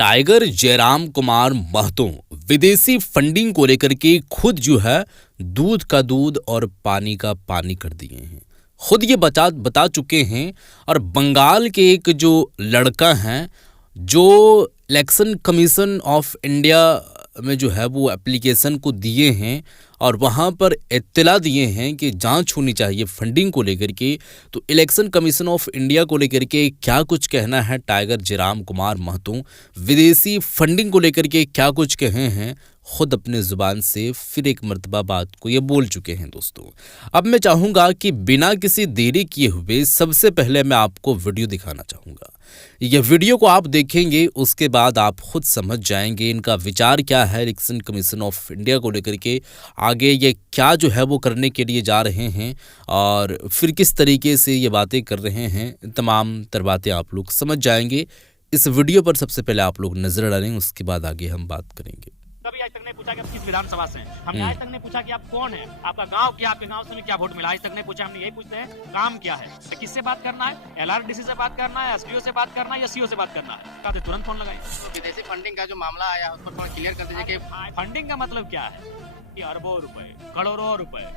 Tiger Jairam Kumar Mahato विदेशी funding को लेकर के खुद जो है दूध का दूध और पानी का पानी कर दिए हैं। खुद ये बता चुके हैं। और बंगाल के एक जो लड़का हैं जो इलेक्शन कमीशन ऑफ इंडिया में जो है वो एप्लीकेशन को दिए हैं और वहाँ पर इत्तला दिए हैं कि जांच होनी चाहिए फंडिंग को लेकर के। तो इलेक्शन कमीशन ऑफ इंडिया को लेकर के क्या कुछ कहना है टाइगर जयराम कुमार महतो, विदेशी फंडिंग को लेकर के क्या कुछ कहे हैं, खुद अपने ज़ुबान से फिर एक मर्तबा बात को ये बोल चुके हैं। दोस्तों, अब मैं चाहूँगा कि बिना किसी देरी किए हुए सबसे पहले मैं आपको वीडियो दिखाना चाहूँगा। ये वीडियो को आप देखेंगे, उसके बाद आप खुद समझ जाएंगे इनका विचार क्या है इलेक्शन कमीशन ऑफ इंडिया को लेकर के, आगे ये क्या जो है वो करने के लिए जा रहे हैं और फिर किस तरीके से ये बातें कर रहे हैं। तमाम तर बातें आप लोग समझ जाएंगे। इस वीडियो पर सबसे पहले आप लोग नजर डालें, उसके बाद आगे हम बात करेंगे। कभी आज तक नहीं पूछा कि आप किस विधानसभा से हैं। हमने आज तक नहीं पूछा कि आप कौन हैं, आपका गांव क्या, आपके गांव से में क्या वोट मिला, आज तक नहीं पूछा। हमने यही पूछते हैं काम क्या है, तो किससे बात करना है, एलआरडीसी से बात करना है, एसडीओ से बात करना है या सीओ से बात करना है। कहते तुरंत फोन लगाएं। तो विदेशी फंडिंग का जो मामला आया उस पर थोड़ा क्लियर कर दीजिए कि फंडिंग का मतलब क्या है कि अरबों रुपए, करोड़ों रुपए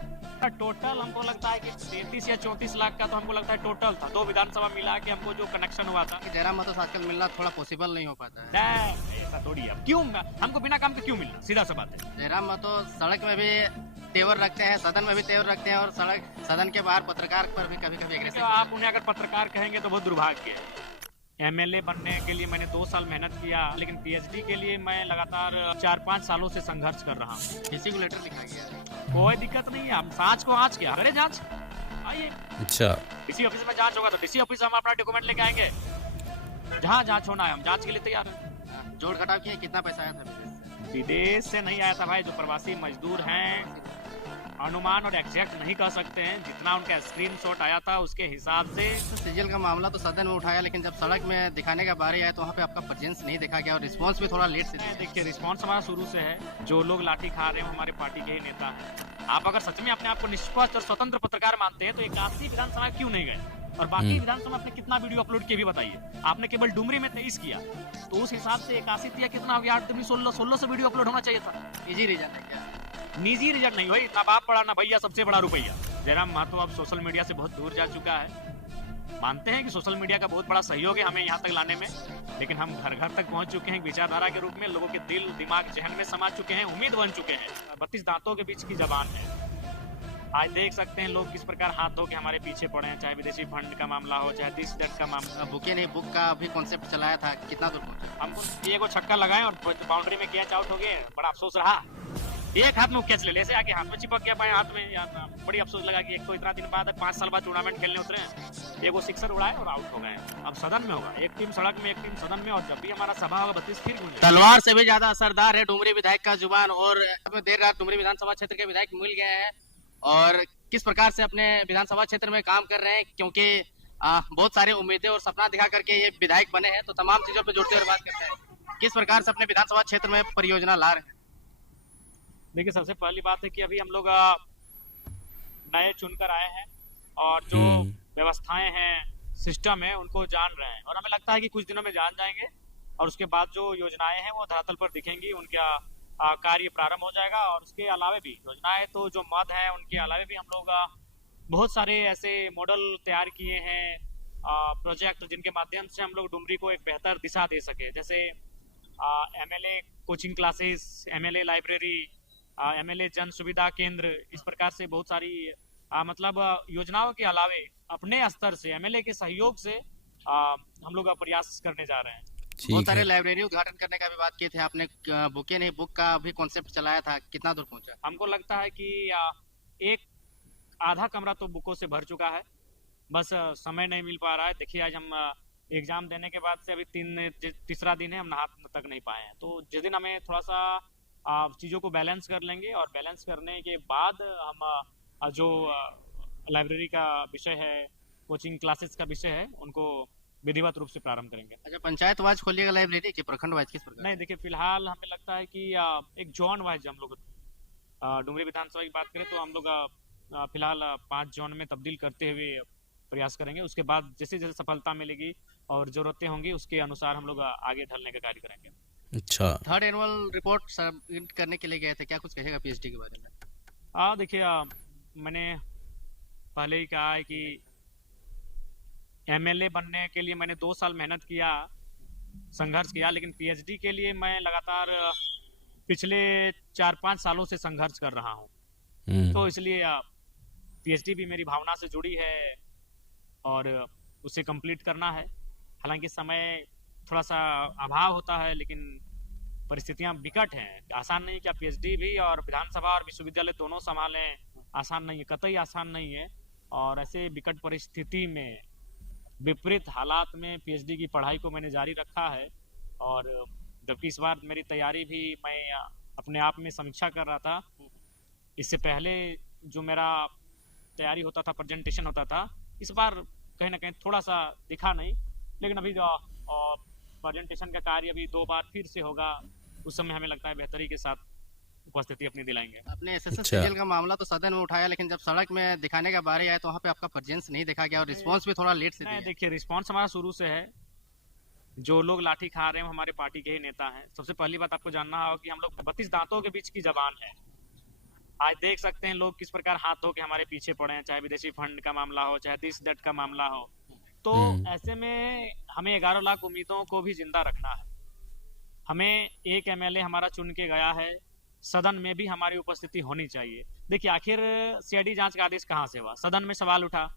टोटल हमको लगता है कि 33 या 34 लाख का तो हमको लगता है टोटल था। 2 विधानसभा मिला के हमको जो कनेक्शन हुआ था। जयराम महतो से आजकल मिलना थोड़ा पॉसिबल नहीं हो पाता है। नहीं, ऐसा थोड़ी है। क्यों हमको बिना काम के क्यों मिलना, सीधा सा बात है। जयराम महतो सड़क में भी तेवर रखते हैं, सदन में भी तेवर रखते हैं और सदन के बाहर पत्रकार पर भी कभी कभी तो आप उन्हें अगर पत्रकार कहेंगे तो बहुत दुर्भाग्य है। एमएलए बनने के लिए मैंने 2 साल मेहनत किया, लेकिन पीएचडी के लिए मैं लगातार 4-5 सालों से संघर्ष कर रहा हूँ। किसी को लेटर लिखा गया, कोई दिक्कत नहीं है। हम जांच को आज क्या करे, जांच आइए। अच्छा, डीसी ऑफिस में जांच होगा तो डीसी ऑफिस हम अपना डॉक्यूमेंट लेके आएंगे। जहाँ जांच होना है हम जांच के लिए तैयार हैं। जोड़ घटाव किया, कितना पैसा आया था विदेश से नहीं आया था भाई। जो प्रवासी मजदूर हैं अनुमान और एग्जैक्ट नहीं कह सकते हैं, जितना उनका स्क्रीनशॉट आया था उसके हिसाब से। सीजल का मामला तो सदन में उठाया, लेकिन जब सड़क में दिखाने का बारी आया तो वहाँ पे आपका प्रेजेंस नहीं देखा गया और रिस्पांस भी थोड़ा लेट से दिया। देखिए, रिस्पांस हमारा शुरू से है। जो लोग लाठी खा रहे हैं हमारे पार्टी के ही नेता हैं। आप अगर सच में अपने आप को निष्पक्ष और स्वतंत्र पत्रकार मानते हैं तो 81 विधानसभा क्यों नहीं गए, और बाकी विधानसभा आपने कितना वीडियो अपलोड किए भी बताइए। आपने केवल डुमरी में 23 किया, तो उस हिसाब से 81 या कितना हो गया, 8 दूनी 16 से वीडियो अपलोड होना चाहिए था। इजी रीजन है क्या? निजी रिजल्ट नहीं भाई, ना बाप बड़ा ना भैया, सबसे बड़ा रुपया। जयराम महतो अब सोशल मीडिया से बहुत दूर जा चुका है। मानते हैं कि सोशल मीडिया का बहुत बड़ा सहयोग है हमें यहाँ तक लाने में, लेकिन हम घर घर तक पहुँच चुके हैं विचारधारा के रूप में। लोगों के दिल दिमाग जहन में समा चुके हैं, उम्मीद बन चुके हैं। 32 दांतों के बीच की जबान है। आज देख सकते हैं लोग किस प्रकार हाथ धो के हमारे पीछे पड़े हैं, चाहे विदेशी फंड का मामला हो, चाहे 30 डेट का मामला। बुके नहीं बुक का भी कॉन्सेप्ट चलाया था, कितना दूर पहुंचा? हमको ये को छक्का लगाए और बाउंड्री में कैच आउट हो गए, बड़ा अफसोस रहा। एक हाथ में कैच ले ऐसे आके हाथ में चिपक गया, बाएं हाथ में। यार बड़ी अफसोस लगा कि एक तो इतना दिन बाद 5 साल बाद टूर्नामेंट खेलने उतरे हैं, एक वो सिक्सर उड़ाए और आउट हो गए। अब सदन में होगा, एक टीम सड़क में, एक टीम सदन में, और जब भी हमारा सभा होगा 32 फिर गूंजेगा। तलवार से भी ज्यादा असरदार है डुमरी विधायक का जुबान, और देर रात डुमरी विधानसभा क्षेत्र के विधायक मिल गए हैं और किस प्रकार से अपने विधानसभा क्षेत्र में काम कर रहे हैं, क्योंकि बहुत सारे उम्मीदें और सपना दिखा करके ये विधायक बने हैं। तो तमाम चीजों पर जुड़ते हुए बात करते हैं, किस प्रकार से अपने विधानसभा क्षेत्र में परियोजना ला रहे हैं। देखिए, सबसे पहली बात है कि अभी हम लोग नए चुनकर आए हैं और जो व्यवस्थाएं हैं, सिस्टम है, उनको जान रहे हैं, और हमें लगता है कि कुछ दिनों में जान जाएंगे और उसके बाद जो योजनाएं हैं वो धरातल पर दिखेंगी, उनका कार्य प्रारंभ हो जाएगा। और उसके अलावे भी योजनाएं, तो जो मद है उनके अलावे भी हम लोग बहुत सारे ऐसे मॉडल तैयार किए हैं, प्रोजेक्ट, जिनके माध्यम से हम लोग डुमरी को एक बेहतर दिशा दे सके। जैसे MLA coaching classes, MLA library, MLA जन सुविधा केंद्र, इस प्रकार से बहुत सारी मतलब योजनाओं के अलावे अपने स्तर से एमएलए के सहयोग से हम लोग प्रयास करने जा रहे हैं। बहुत सारे लाइब्रेरी उद्घाटन करने का भी बात किए थे आपने, बुके नहीं बुक का भी कॉन्सेप्ट चलाया था, कितना दूर पहुंचा? हमको लगता है कि एक आधा कमरा तो बुकों से भर चुका है, बस समय नहीं मिल पा रहा है। देखिए, आज हम एग्जाम देने के बाद से अभी तीसरा दिन है, हम नहा तक नहीं पाए हैं। तो जिस दिन हमें थोड़ा सा चीज़ों को बैलेंस कर लेंगे, और बैलेंस करने के बाद हम जो लाइब्रेरी का विषय है, कोचिंग क्लासेस का विषय है, उनको विधिवत रूप से प्रारंभ करेंगे। अच्छा, पंचायत वाइज खोलिएगा लाइब्रेरी कि प्रखंड वाइज, किस प्रकार? नहीं, देखिए, फिलहाल हमें लगता है कि एक जोन वाइज हम लोग डुमरी विधानसभा की बात करें तो हम लोग फिलहाल 5 जोन में तब्दील करते हुए प्रयास करेंगे। उसके बाद जैसे जैसे सफलता मिलेगी और जरूरतें होंगी उसके अनुसार हम लोग आगे ढलने का कार्य करेंगे। अच्छा। थर्ड एनुअल रिपोर्ट सबमिट करने के लिए गए थे, क्या कुछ कहेगा पीएचडी के बारे में? देखिए, मैंने पहले ही कहा है कि एमएलए बनने के लिए मैंने 2 साल मेहनत किया, संघर्ष किया, लेकिन पीएचडी के लिए मैं लगातार पिछले 4-5 सालों से संघर्ष कर रहा हूँ। तो इसलिए पीएचडी भी मेरी भावना से जुड़ी है और उसे कंप्लीट करना है। हालांकि समय थोड़ा सा अभाव होता है, लेकिन परिस्थितियां विकट हैं। आसान नहीं कि आप पीएचडी भी और विधानसभा और विश्वविद्यालय दोनों संभालें, आसान नहीं है, कतई आसान नहीं है। और ऐसे विकट परिस्थिति में, विपरीत हालात में पीएचडी की पढ़ाई को मैंने जारी रखा है। और जबकि इस बार मेरी तैयारी भी मैं अपने आप में समीक्षा कर रहा था। इससे पहले जो मेरा तैयारी होता था, प्रेजेंटेशन होता था, इस बार कहीं ना कहीं थोड़ा सा दिखा नहीं, लेकिन अभी प्रेजेंटेशन का कार्य अभी 2 बार फिर से होगा। उस समय हमें लगता है बेहतरी के साथ उपस्थिति अपनी दिलाएंगे। अपने एसएसएस सीरियल का मामला तो सदन में उठाया, लेकिन जब सड़क में दिखाने का बारी आया तो वहाँ पे आपका प्रेजेंस नहीं देखा गया और रिस्पांस भी थोड़ा लेट से दिया। देखिए, रिस्पांस हमारा शुरू से है। जो लोग लाठी खा रहे हैं हमारे पार्टी के ही नेता हैं। सबसे पहली बात आपको जानना होगा कि हम लोग 32 दांतों के बीच की जबान है। आज देख सकते हैं लोग किस प्रकार हाथ धो के हमारे पीछे पड़े हैं, चाहे विदेशी फंड का मामला हो, चाहे दिस दैट का मामला हो। तो ऐसे में हमें 11 लाख उम्मीदों को भी जिंदा रखना है। हमें एक एमएलए हमारा चुन के गया है, सदन में भी हमारी उपस्थिति होनी चाहिए। देखिए, आखिर सीआईडी जांच का आदेश कहाँ से हुआ? सदन में सवाल उठा।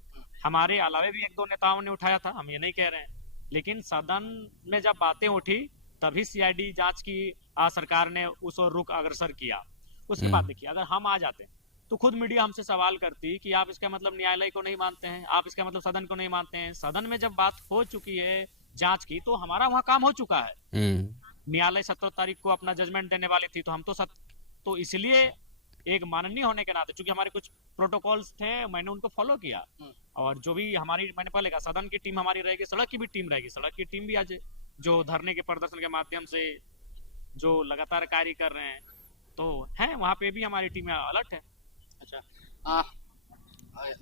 हमारे अलावे भी 1-2 नेताओं ने उठाया था, हम ये नहीं कह रहे हैं, लेकिन सदन में जब बातें उठी तभी सीआईडी जांच की सरकार ने उस ओर रुख अग्रसर किया। उसके बाद देखिए, अगर हम आ जाते तो खुद मीडिया हमसे सवाल करती कि आप इसका मतलब न्यायालय को नहीं मानते हैं, आप इसका मतलब सदन को नहीं मानते हैं। सदन में जब बात हो चुकी है जांच की, तो हमारा वहां काम हो चुका है। न्यायालय 17 तारीख को अपना जजमेंट देने वाली थी, तो हम तो इसलिए एक माननीय होने के नाते, चूंकि हमारे कुछ प्रोटोकॉल्स थे, मैंने उनको फॉलो किया। और जो भी हमारी, मैंने पहले कहा, सदन की टीम हमारी रहेगी, सड़क की भी टीम रहेगी। सड़क की टीम भी आज जो धरने के प्रदर्शन के माध्यम से जो लगातार कार्य कर रहे हैं, तो है वहाँ पे भी हमारी टीम अलर्ट है। अच्छा,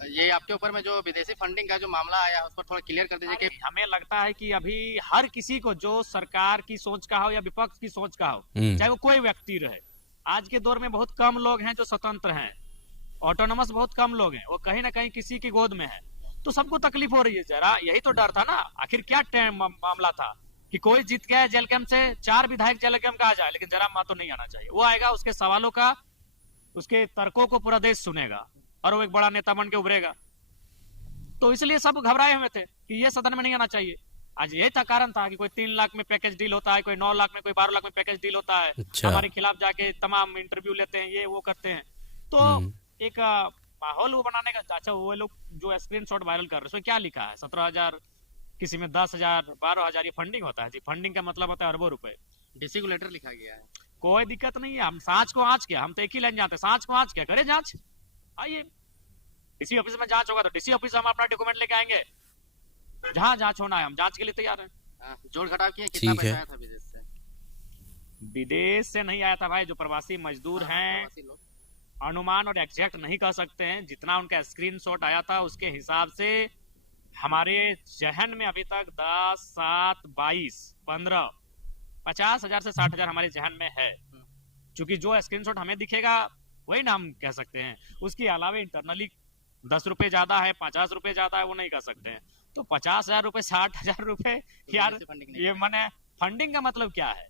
ये आपके ऊपर में जो विदेशी फंडिंग का जो मामला आया उस पर थोड़ा क्लियर कर दीजिए कि हमें लगता है कि अभी हर किसी को, जो सरकार की सोच का हो या विपक्ष की सोच का हो, चाहे वो कोई व्यक्ति रहे, आज के दौर में बहुत कम लोग हैं जो स्वतंत्र हैं, ऑटोनोमस बहुत कम लोग हैं, वो कहीं ना कहीं किसी की गोद में है। तो सबको तकलीफ हो रही है। जरा यही तो डर था ना। आखिर क्या मामला था कि कोई जीत गया जेल कैंप से, 4 विधायक जेल कैंप का आ जाए, लेकिन जरा माँ तो नहीं आना चाहिए। वो आएगा, उसके सवालों का, उसके तर्कों को पूरा देश सुनेगा और वो एक बड़ा नेता बन के उभरेगा। तो इसलिए सब घबराए हुए थे कि ये सदन में नहीं आना चाहिए। आज यही था कारण था कि कोई 3 लाख में पैकेज डील होता है, कोई 9 लाख में, कोई 12 लाख में पैकेज डील होता है। अच्छा। हमारे खिलाफ जाके तमाम इंटरव्यू लेते हैं, ये वो करते हैं। तो एक माहौल वो बनाने का। अच्छा, वो लोग जो स्क्रीनशॉट वायरल कर रहे हैं, उसमें क्या लिखा है? 17,000, किसी में 10,000, 12,000, ये फंडिंग होता है जी। फंडिंग का मतलब होता है अरबों रुपए। डीसी को लेटर लिखा गया है। कोई दिक्कत नहीं है, हम सांच को आँच किया, हम तो एक ही लाइन जाते हैं, सांच को आँच किया, करे जांच। आइए, डीसी ऑफिस में जांच होगा तो डीसी ऑफिस हम अपना डॉक्यूमेंट लेके आएंगे। जहां जांच होना है हम जांच के लिए तैयार हैं। जोड़ घटाव किए, कितना पैसा आया था विदेश से? विदेश से नहीं आया था भाई, जो प्रवासी मजदूर हैं, अनुमान और एग्जैक्ट नहीं कर सकते हैं। जितना उनका स्क्रीनशॉट आया था उसके हिसाब से हमारे जहन में अभी तक 10, 7, 22, 15, 50,000 से 60,000 हमारे जहन में है। क्योंकि जो स्क्रीनशॉट हमें दिखेगा वही ना हम कह सकते हैं। उसके अलावा इंटरनली 10 रुपए ज्यादा है, 50 रुपए ज्यादा है, वो नहीं कर सकते हैं। तो 50,000 रुपए, 60,000 रुपए, यार ये माने फंडिंग का मतलब क्या है?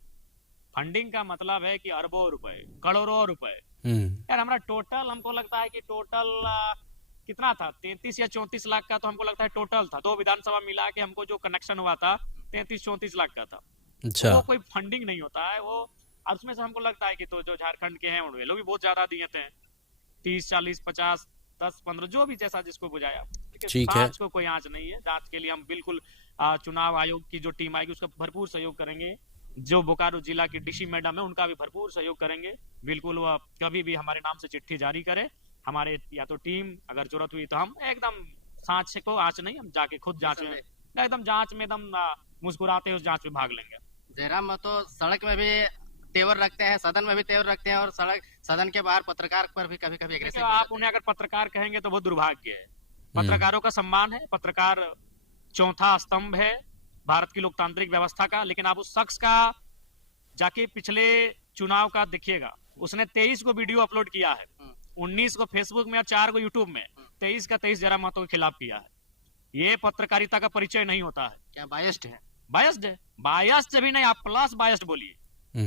फंडिंग का मतलब है कि अरबों रुपए, करोड़ों रुपए। यार हमारा टोटल, हमको लगता है कि टोटल कितना था, 33 या 34 लाख का तो हमको लगता है टोटल था। 2 विधानसभा मिला के हमको जो कनेक्शन हुआ था 33-34 लाख का था। अच्छा। तो वो कोई फंडिंग नहीं होता है वो। और उसमें से हमको लगता है कि तो जो झारखंड के हैं वे लोग भी बहुत ज्यादा दिए थे, 30, 40, 50, 10, 15, जो भी जैसा जिसको बुझाया। ठीक है, जांच को कोई आंच नहीं है। जांच के लिए हम बिल्कुल चुनाव आयोग की जो टीम आएगी उसका भरपूर सहयोग करेंगे। जो बोकारो जिला की डीसी मैडम है उनका भी भरपूर सहयोग करेंगे। बिल्कुल, वो कभी भी हमारे नाम से चिट्ठी जारी करे, हमारे या तो टीम, अगर जरूरत हुई तो हम एकदम सांच को आंच नहीं, हम जाके खुद जांच में एकदम मुस्कुराते उस जांच में भाग लेंगे। जयराम तो सड़क में भी तेवर रखते हैं, सदन में भी तेवर रखते हैं, और सदन के बाहर पत्रकार पर भी कभी कभी एग्रेसिव। आप उन्हें अगर पत्रकार कहेंगे तो वो दुर्भाग्य है। पत्रकारों का सम्मान है, पत्रकार चौथा स्तंभ है भारत की लोकतांत्रिक व्यवस्था का। लेकिन आप उस शख्स का जाके पिछले चुनाव का देखिएगा, उसने 23 को वीडियो अपलोड किया है, 19 को फेसबुक में और 4 को यूट्यूब में, 23 का 23 जयराम महतो के खिलाफ किया है। ये पत्रकारिता का परिचय नहीं होता है। क्या बायस्ड है? बायस्ड है, बायस्ड भी नहीं, आप प्लस बायस्ड बोलिए।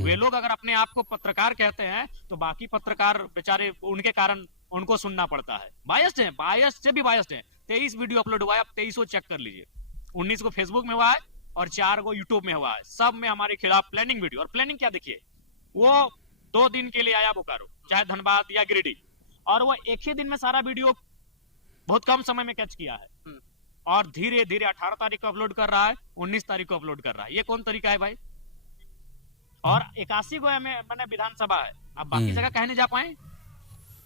वे लोग अगर अपने आप को पत्रकार कहते हैं तो बाकी पत्रकार बेचारे उनके कारण उनको सुनना पड़ता है। बायस्ड है, बायस्ड से भी बायस्ड है। 23 वीडियो अपलोड हुआ है, आप 23 चेक कर लीजिए। 19 को फेसबुक में हुआ है और 4 को यूट्यूब में हुआ है। सब में हमारे खिलाफ प्लानिंग वीडियो। और प्लानिंग क्या देखिए, वो 2 दिन के लिए आया बोकारो, चाहे धनबाद या गिरिडीह, और वो एक ही दिन में सारा वीडियो बहुत कम समय में कैच किया है और धीरे धीरे 18 तारीख को अपलोड कर रहा है, 19 तारीख को अपलोड कर रहा है। ये कौन तरीका है भाई? और 81 को मैंने विधानसभा है, आप बाकी जगह कहीं नहीं जा पाए।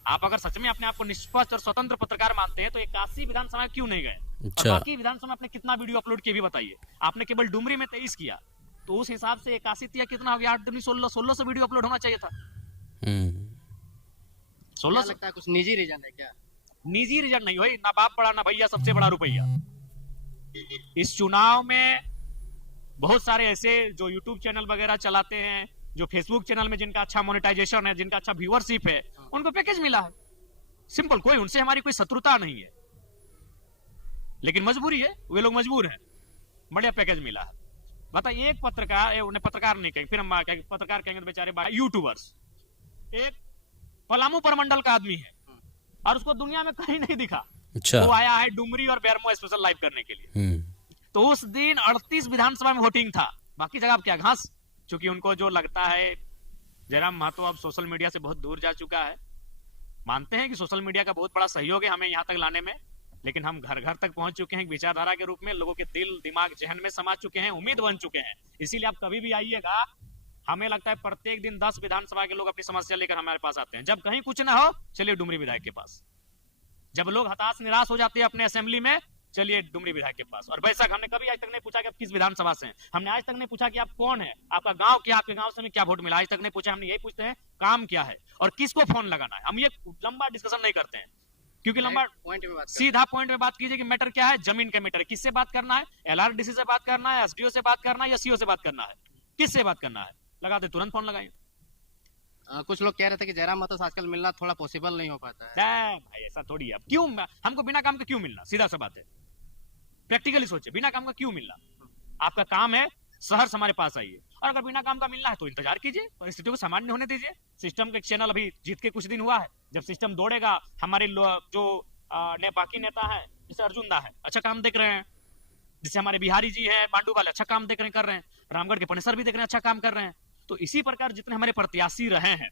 आप अगर सच में अपने आप को निष्पक्ष और स्वतंत्र पत्रकार मानते हैं तो 81 विधानसभा क्यों नहीं गए? और बाकी विधानसभा में आपने कितना वीडियो अपलोड किया भी बताइए। आपने केवल डुमरी में 23 किया, तो उस हिसाब से 81 कितना हो गया? 8 दूनी 16 वीडियो अपलोड होना चाहिए था। 16 लगता है कुछ निजी रीजन है क्या? निजी रीजन नहीं भाई, ना बाप बड़ा ना भैया, सबसे बड़ा रुपया। इस चुनाव में बहुत सारे ऐसे जो यूट्यूब चैनल वगैरह चलाते हैं, जो फेसबुक चैनल में जिनका अच्छा मोनेटाइजेशन है, जिनका अच्छा व्यूअरशिप है, उनको पैकेज मिला है। सिंपल, कोई उनसे हमारी कोई शत्रुता नहीं है, लेकिन मजबूरी है, वे लोग मजबूर हैं। बढ़िया पैकेज मिला है। बताइए, एक पत्रकार, उन्हें पत्रकार नहीं कहेंगे, फिर हम पत्रकार कहेंगे तो बेचारे यूट्यूबर्स, एक पलामू परमंडल का आदमी है और उसको दुनिया में कहीं नहीं दिखा। अच्छा। वो आया है डुमरी और बेरमो स्पेशल लाइव करने के लिए। तो उस दिन 38 विधानसभा में वोटिंग था, बाकी जगह अब क्या घास। क्योंकि उनको जो लगता है जयराम महतो अब सोशल मीडिया से बहुत दूर जा चुका है। मानते हैं कि सोशल मीडिया का बहुत बड़ा सहयोग है हमें यहाँ तक लाने में, लेकिन हम घर घर तक पहुंच चुके हैं विचारधारा के रूप में, लोगों के दिल दिमाग जहन में समा चुके हैं, उम्मीद बन चुके हैं। इसीलिए आप कभी भी आइएगा, हमें लगता है प्रत्येक दिन 10 विधानसभा के लोग अपनी समस्या लेकर हमारे पास आते हैं। जब कहीं कुछ ना हो, चलिए डुमरी विधायक के पास। जब लोग हताश निराश हो जाते हैं अपने असेंबली में, चलिए डुमरी विधायक के पास। और वैसा हमने कभी आज तक नहीं पूछा कि आप किस विधानसभा से हैं। हमने आज तक नहीं पूछा कि आप कौन है, आपका गांव क्या, आपके गांव से में क्या वोट मिला, आज तक नहीं पूछा। हमने यही पूछते हैं काम क्या है और किसको फोन लगाना है। हम ये लंबा डिस्कशन नहीं करते हैं, क्योंकि लंबा सीधा पॉइंट में बात कीजिए कि मैटर क्या है, जमीन का मैटर। किससे बात करना है? LRDC से बात करना है, SDO से बात करना है या CO से बात करना है? किससे बात करना है? लगा दे, तुरंत फोन लगाएं। कुछ लोग कह रहे थे कि जयराम महतो से आजकल मिलना थोड़ा पॉसिबल नहीं हो पाता है। भाई ऐसा थोड़ी है। क्यों हमको बिना काम के क्यों मिलना? सीधा सा बात है, प्रैक्टिकली सोचिए, बिना काम का क्यों मिलना? आपका काम है शहर से हमारे पास आइए, और अगर बिना काम का मिलना है तो इंतजार कीजिए, परिस्थितियों को सामान्य होने दीजिए। सिस्टम के चैनल अभी जीत के कुछ दिन हुआ है, जब सिस्टम दौड़ेगा, हमारे जो बाकी नेता है, जैसे अर्जुन दा है, अच्छा काम देख रहे हैं, जैसे हमारे बिहारी जी है, मांडू वाले अच्छा काम देख रहे हैं, कर रहे हैं, रामगढ़ के पनेसर भी देख रहे हैं, अच्छा काम कर रहे हैं। तो इसी प्रकार जितने हमारे प्रत्याशी रहे हैं,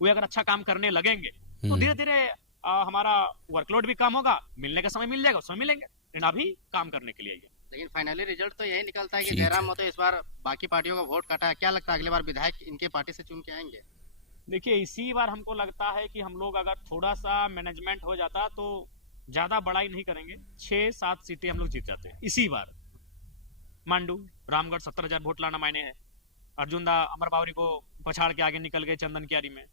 वे अगर अच्छा काम करने लगेंगे तो धीरे धीरे हमारा वर्कलोड भी कम होगा, मिलने का समय मिल जाएगा, उसमें मिलेंगे। लेकिन अभी काम करने के लिए आइए। लेकिन फाइनली रिजल्ट तो यही निकलता है कि जयराम महतो इस बार बाकी पार्टियों का वोट काटा है। क्या लगता है अगली बार विधायक इनके पार्टी से चुन के आएंगे? देखिए, इसी बार हमको लगता है कि हम लोग अगर थोड़ा सा मैनेजमेंट हो जाता तो ज्यादा बड़ाई नहीं करेंगे, 6-7 सीटें हम लोग जीत जाते हैं इसी बार। मांडू रामगढ़ 70,000 वोट लाना मायने है। अर्जुन दा अमर बावरी को पछाड़ के आगे निकल गए चंदन क्यारी में।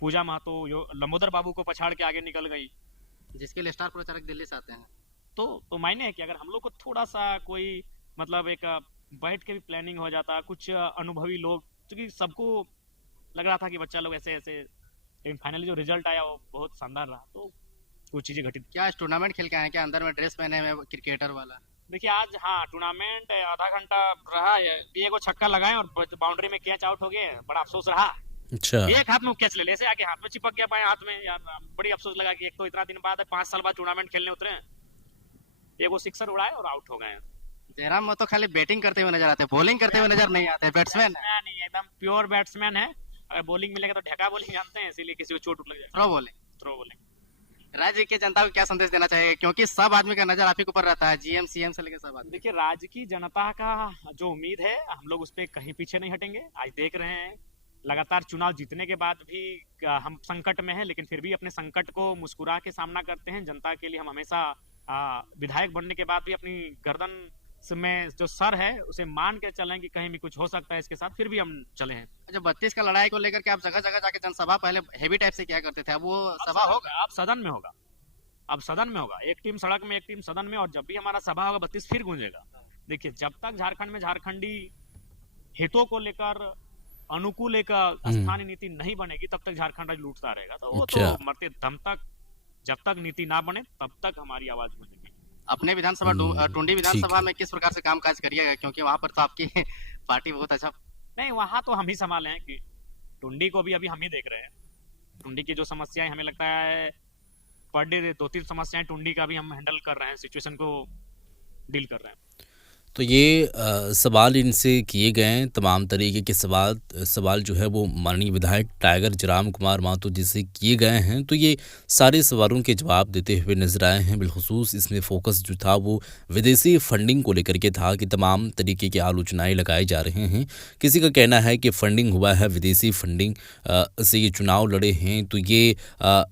पूजा महतो लंबोदर बाबू को पछाड़ के आगे निकल गई, जिसके लिए स्टार प्रचारक दिल्ली से आते हैं। तो मायने है कि अगर हम लोग को थोड़ा सा कोई मतलब एक बैठ के भी प्लानिंग हो जाता, कुछ अनुभवी लोग, क्योंकि सबको लग रहा था कि बच्चा लोग ऐसे ऐसे, लेकिन फाइनली जो रिजल्ट आया वो बहुत शानदार रहा, तो कुछ चीजें घटित। क्या टूर्नामेंट खेल के आए क्या? अंदर में ड्रेस पहने हुए क्रिकेटर वाला? देखिए आज हाँ टूर्नामेंट आधा घंटा रहा है, एक छक्का लगाए और बाउंड्री में कैच आउट हो गए, बड़ा अफसोस रहा। अच्छा। एक हाथ में कैच ले ले, ऐसे आके हाथ में चिपक गया, पाए हाथ में, यार बड़ी अफसोस लगा कि एक तो इतना दिन बाद 5 साल बाद टूर्नामेंट खेलने उतरे हैं, एक वो सिक्सर उड़ाए और आउट हो गए। जयराम महतो खाली बैटिंग करते हुए नजर आते हैं, बॉलिंग करते हुए नजर नहीं आते। बैट्समैन नहीं, एकदम प्योर बैट्समैन है। अगर बॉलिंग मिलेगा तो ढका बॉलिंग जानते हैं, इसीलिए किसी को चोट लग जाए। Throw bowling. राज्य की जनता को क्या संदेश देना चाहिए, क्योंकि सब आदमी का नजर आप ही के ऊपर रहता है, GM CM से लेकर सब आदमी। देखिए, राज्य की जनता का जो उम्मीद है, हम लोग उस पर कहीं पीछे नहीं हटेंगे। आज देख रहे हैं लगातार चुनाव जीतने के बाद भी हम संकट में हैं, लेकिन फिर भी अपने संकट को मुस्कुरा के सामना करते हैं। जनता के लिए हम हमेशा विधायक बनने के बाद भी अपनी गर्दन में जो सर है उसे मान के चलें कि कहीं भी कुछ हो सकता है इसके साथ, फिर भी हम चले हैं। अच्छा, 32 का लड़ाई को लेकर के आप जगह जगह जाके जनसभा पहले हेवी टाइप से क्या करते थे, अब वो सभा होगा? अब सदन में होगा, अब सदन में होगा। एक टीम सड़क में, एक टीम सदन में, और जब भी हमारा सभा होगा 32 फिर गूंजेगा। देखिए, जब तक झारखंड में झारखंडी हितों को लेकर अनुकूल एक स्थानीय नीति नहीं बनेगी, तब तक झारखंड आज लूटता रहेगा। तो वो तो अच्छा। मरते दम तक, जब तक नीति ना बने तब तक हमारी आवाज गूंजेगी। अपने विधानसभा टुंडी ठीक विधानसभा है। में किस प्रकार से कामकाज करिएगा, क्योंकि वहां पर तो आपकी पार्टी बहुत अच्छा। नहीं, वहां तो हम ही संभाले हैं कि टुंडी को भी अभी हम ही देख रहे हैं। टुंडी की जो समस्याएं, हमें लगता है पर डे 2-3 समस्याएं टुंडी का भी हम हैंडल कर रहे हैं, सिचुएशन को डील कर रहे हैं। तो ये सवाल इनसे किए गए हैं, तमाम तरीके के सवाल जो है वो माननीय विधायक टाइगर जयराम कुमार महतो जी से किए गए हैं। तो ये सारे सवालों के जवाब देते हुए नजर आए हैं। बिलखुसूस इसमें फोकस जो था वो विदेशी फंडिंग को लेकर के था कि तमाम तरीके की आलोचनाएं लगाई जा रहे हैं। किसी का कहना है कि फंडिंग हुआ है, विदेशी फंडिंग से ये चुनाव लड़े हैं, तो ये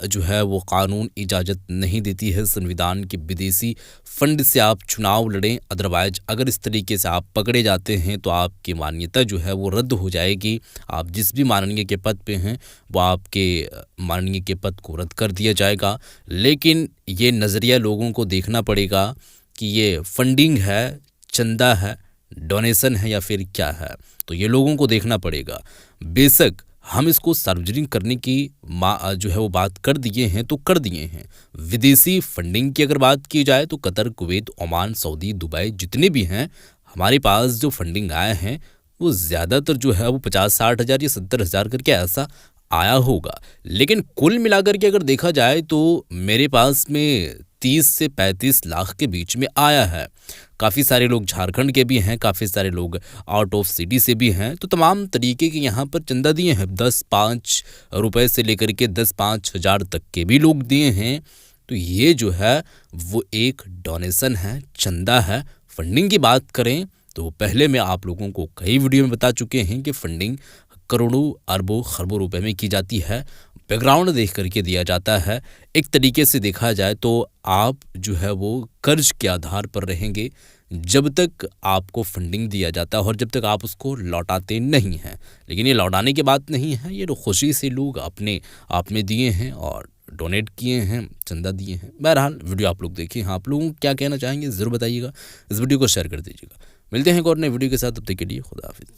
जो है वो कानून इजाज़त नहीं देती है संविधान के विदेशी फंड से आप चुनाव लड़ें। अदरवाइज अगर इस तरीके से आप पकड़े जाते हैं तो आपकी मान्यता जो है वो रद्द हो जाएगी। आप जिस भी माननीय के पद पे हैं वो आपके माननीय के पद को रद्द कर दिया जाएगा। लेकिन ये नज़रिया लोगों को देखना पड़ेगा कि ये फंडिंग है, चंदा है, डोनेशन है या फिर क्या है। तो ये लोगों को देखना पड़ेगा। बेशक हम इसको सार्वजनिक करने की जो है वो बात कर दिए हैं तो कर दिए हैं। विदेशी फंडिंग की अगर बात की जाए तो Qatar, Kuwait, Oman, Saudi, Dubai जितने भी हैं, हमारे पास जो फंडिंग आए हैं वो ज़्यादातर जो है वो 50-60 हज़ार या 70 हज़ार करके ऐसा आया होगा। लेकिन कुल मिलाकर के अगर देखा जाए तो मेरे पास में 30 से 35 लाख के बीच में आया है। काफ़ी सारे लोग झारखंड के भी हैं, काफ़ी सारे लोग आउट ऑफ सिटी से भी हैं। तो तमाम तरीके के यहाँ पर चंदा दिए हैं। 10-5 रुपए से लेकर के 10-5 हज़ार तक के भी लोग दिए हैं। तो ये जो है वो एक डोनेशन है, चंदा है। फंडिंग की बात करें तो पहले मैं आप लोगों को कई वीडियो में बता चुके हैं कि फंडिंग करोड़ों, अरबों, खरबों रुपए में की जाती है। बैकग्राउंड देख करके दिया जाता है। एक तरीके से देखा जाए तो आप जो है वो कर्ज के आधार पर रहेंगे जब तक आपको फंडिंग दिया जाता है और जब तक आप उसको लौटाते नहीं हैं। लेकिन ये लौटाने की बात नहीं है, ये तो खुशी से लोग अपने आप में दिए हैं और डोनेट किए हैं, चंदा दिए हैं। बहरहाल वीडियो आप लोग देखिए। हाँ, आप लोगों को क्या कहना चाहेंगे ज़रूर बताइएगा। इस वीडियो को शेयर कर दीजिएगा। मिलते हैं एक और नए वीडियो के साथ, तब तक के लिए खुदा हाफिज़।